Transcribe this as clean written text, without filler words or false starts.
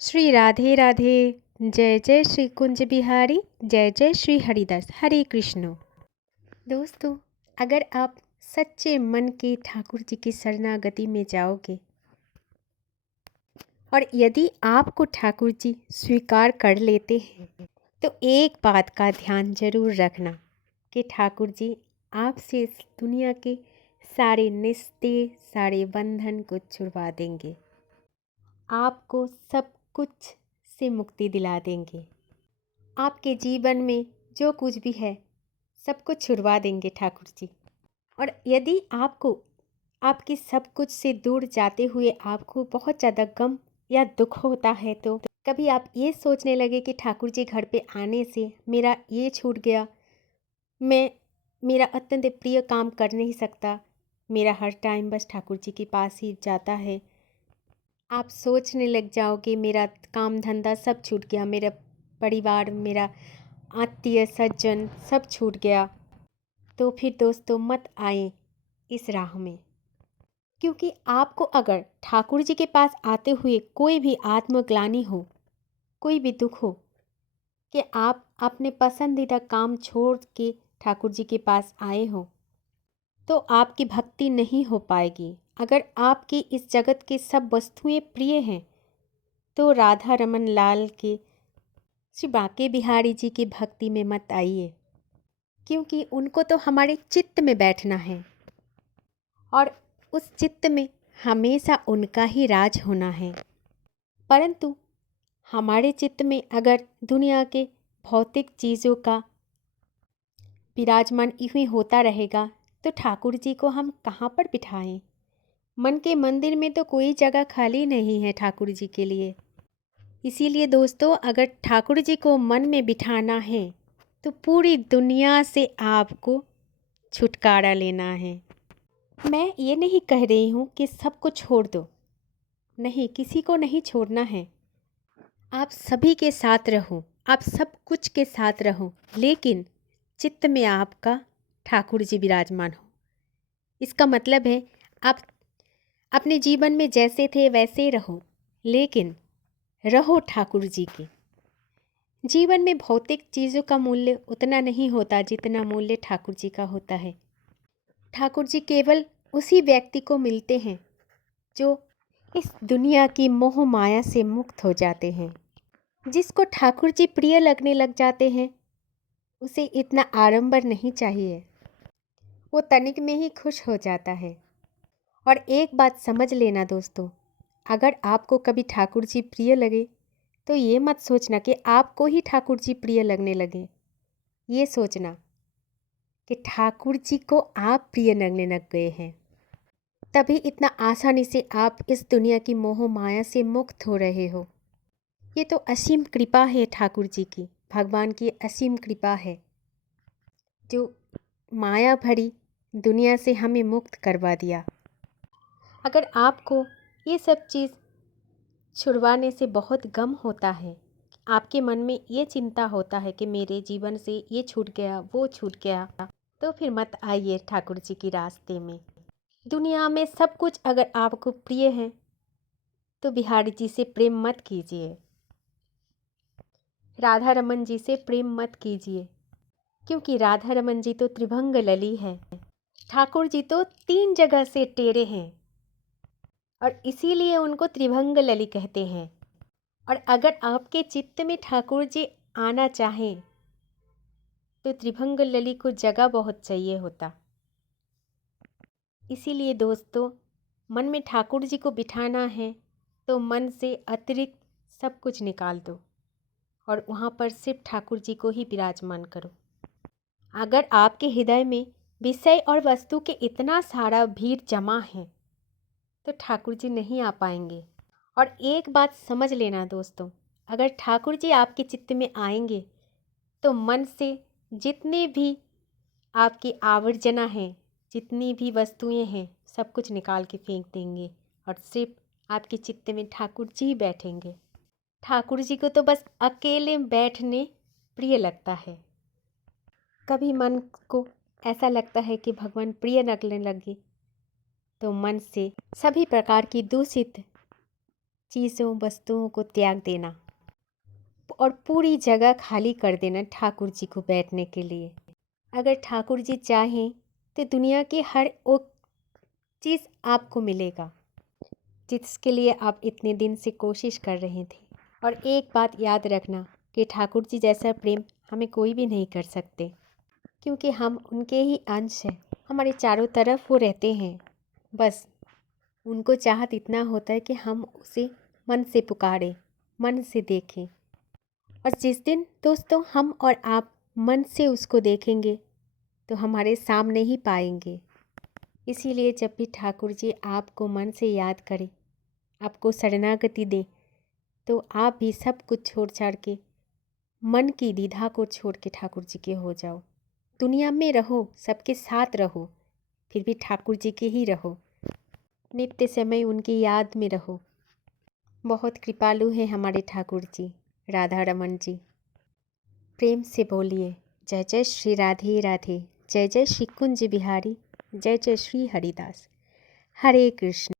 श्री राधे राधे। जय जय श्री कुंज बिहारी, जय जय श्री हरिदास। हरे कृष्ण। दोस्तों, अगर आप सच्चे मन के ठाकुर जी की शरणागति में जाओगे और यदि आपको ठाकुर जी स्वीकार कर लेते हैं तो एक बात का ध्यान जरूर रखना कि ठाकुर जी आपसे इस दुनिया के सारे निस्ते, सारे बंधन को छुड़वा देंगे। आपको सब कुछ से मुक्ति दिला देंगे। आपके जीवन में जो कुछ भी है सब कुछ छुड़वा देंगे ठाकुर जी। और यदि आपको आपके सब कुछ से दूर जाते हुए आपको बहुत ज़्यादा गम या दुख होता है तो कभी आप ये सोचने लगे कि ठाकुर जी घर पे आने से मेरा ये छूट गया, मैं मेरा अत्यंत प्रिय काम कर नहीं सकता, मेरा हर टाइम बस ठाकुर जी के पास ही जाता है। आप सोचने लग जाओगे मेरा काम धंधा सब छूट गया, मेरा परिवार, मेरा आत्मीय सज्जन सब छूट गया। तो फिर दोस्तों मत आए इस राह में, क्योंकि आपको अगर ठाकुर जी के पास आते हुए कोई भी आत्मग्लानि हो, कोई भी दुख हो कि आप अपने पसंदीदा काम छोड़ के ठाकुर जी के पास आए हो, तो आपकी भक्ति नहीं हो पाएगी। अगर आपकी इस जगत के सब वस्तुएं प्रिय हैं तो राधा रमन लाल के श्री बांके बिहारी जी की भक्ति में मत आइए, क्योंकि उनको तो हमारे चित्त में बैठना है और उस चित्त में हमेशा उनका ही राज होना है। परंतु हमारे चित्त में अगर दुनिया के भौतिक चीज़ों का विराजमान यूं ही होता रहेगा तो ठाकुर जी को हम कहाँ पर बिठाएं। मन के मंदिर में तो कोई जगह खाली नहीं है ठाकुर जी के लिए। इसीलिए दोस्तों, अगर ठाकुर जी को मन में बिठाना है तो पूरी दुनिया से आपको छुटकारा लेना है। मैं ये नहीं कह रही हूँ कि सबको छोड़ दो, नहीं, किसी को नहीं छोड़ना है। आप सभी के साथ रहो, आप सब कुछ के साथ रहो, लेकिन चित्त में आपका ठाकुर जी विराजमान हो। इसका मतलब है आप अपने जीवन में जैसे थे वैसे रहो, लेकिन रहो ठाकुर जी के। जीवन में भौतिक चीज़ों का मूल्य उतना नहीं होता जितना मूल्य ठाकुर जी का होता है। ठाकुर जी केवल उसी व्यक्ति को मिलते हैं जो इस दुनिया की मोह माया से मुक्त हो जाते हैं। जिसको ठाकुर जी प्रिय लगने लग जाते हैं उसे इतना आडंबर नहीं चाहिए, वो तनिक में ही खुश हो जाता है। और एक बात समझ लेना दोस्तों, अगर आपको कभी ठाकुर जी प्रिय लगे तो ये मत सोचना कि आपको ही ठाकुर जी प्रिय लगने लगे। ये सोचना कि ठाकुर जी को आप प्रिय लगने लग गए हैं, तभी इतना आसानी से आप इस दुनिया की मोह माया से मुक्त हो रहे हो। ये तो असीम कृपा है ठाकुर जी की, भगवान की असीम कृपा है जो माया भरी दुनिया से हमें मुक्त करवा दिया। अगर आपको ये सब चीज़ छुड़वाने से बहुत गम होता है, आपके मन में ये चिंता होता है कि मेरे जीवन से ये छूट गया, वो छूट गया, तो फिर मत आइए ठाकुर जी के रास्ते में। दुनिया में सब कुछ अगर आपको प्रिय है तो बिहारी जी से प्रेम मत कीजिए, राधा रमन जी से प्रेम मत कीजिए, क्योंकि राधा रमन जी तो त्रिभंग लली है, ठाकुर जी तो 3 जगह से टेढ़े हैं और इसीलिए उनको त्रिभंग लली कहते हैं। और अगर आपके चित्त में ठाकुर जी आना चाहें तो त्रिभंग लली को जगह बहुत चाहिए होता। इसीलिए दोस्तों, मन में ठाकुर जी को बिठाना है तो मन से अतिरिक्त सब कुछ निकाल दो और वहाँ पर सिर्फ ठाकुर जी को ही विराजमान करो। अगर आपके हृदय में विषय और वस्तु के इतना सारा भीड़ जमा है तो ठाकुर जी नहीं आ पाएंगे। और एक बात समझ लेना दोस्तों, अगर ठाकुर जी आपके चित्त में आएंगे तो मन से जितने भी आपकी आवर्जना है, जितनी भी वस्तुएं हैं, सब कुछ निकाल के फेंक देंगे और सिर्फ आपके चित्त में ठाकुर जी बैठेंगे। ठाकुर जी को तो बस अकेले बैठने प्रिय लगता है। कभी मन को ऐसा लगता है कि भगवान प्रिय लगने लगे तो मन से सभी प्रकार की दूषित चीज़ों वस्तुओं को त्याग देना और पूरी जगह खाली कर देना ठाकुर जी को बैठने के लिए। अगर ठाकुर जी चाहें तो दुनिया की हर वो चीज़ आपको मिलेगा जिसके लिए आप इतने दिन से कोशिश कर रहे थे। और एक बात याद रखना कि ठाकुर जी जैसा प्रेम हमें कोई भी नहीं कर सकते, क्योंकि हम उनके ही अंश हैं। हमारे चारों तरफ वो रहते हैं। बस उनको चाहत इतना होता है कि हम उसे मन से पुकारें, मन से देखें। और जिस दिन दोस्तों हम और आप मन से उसको देखेंगे तो हमारे सामने ही पाएंगे। इसीलिए जब भी ठाकुर जी आपको मन से याद करें, आपको शरणागति दे, तो आप भी सब कुछ छोड़ छाड़ के मन की द्विधा को छोड़ के ठाकुर जी के हो जाओ। दुनिया में रहो, सबके साथ रहो, फिर भी ठाकुर जी के ही रहो। नित्य समय उनकी याद में रहो। बहुत कृपालु हैं हमारे ठाकुर जी, राधा रमन जी। प्रेम से बोलिए जय जय श्री राधे राधे, जय जय श्री कुंज बिहारी, जय जय श्री हरिदास। हरे कृष्ण।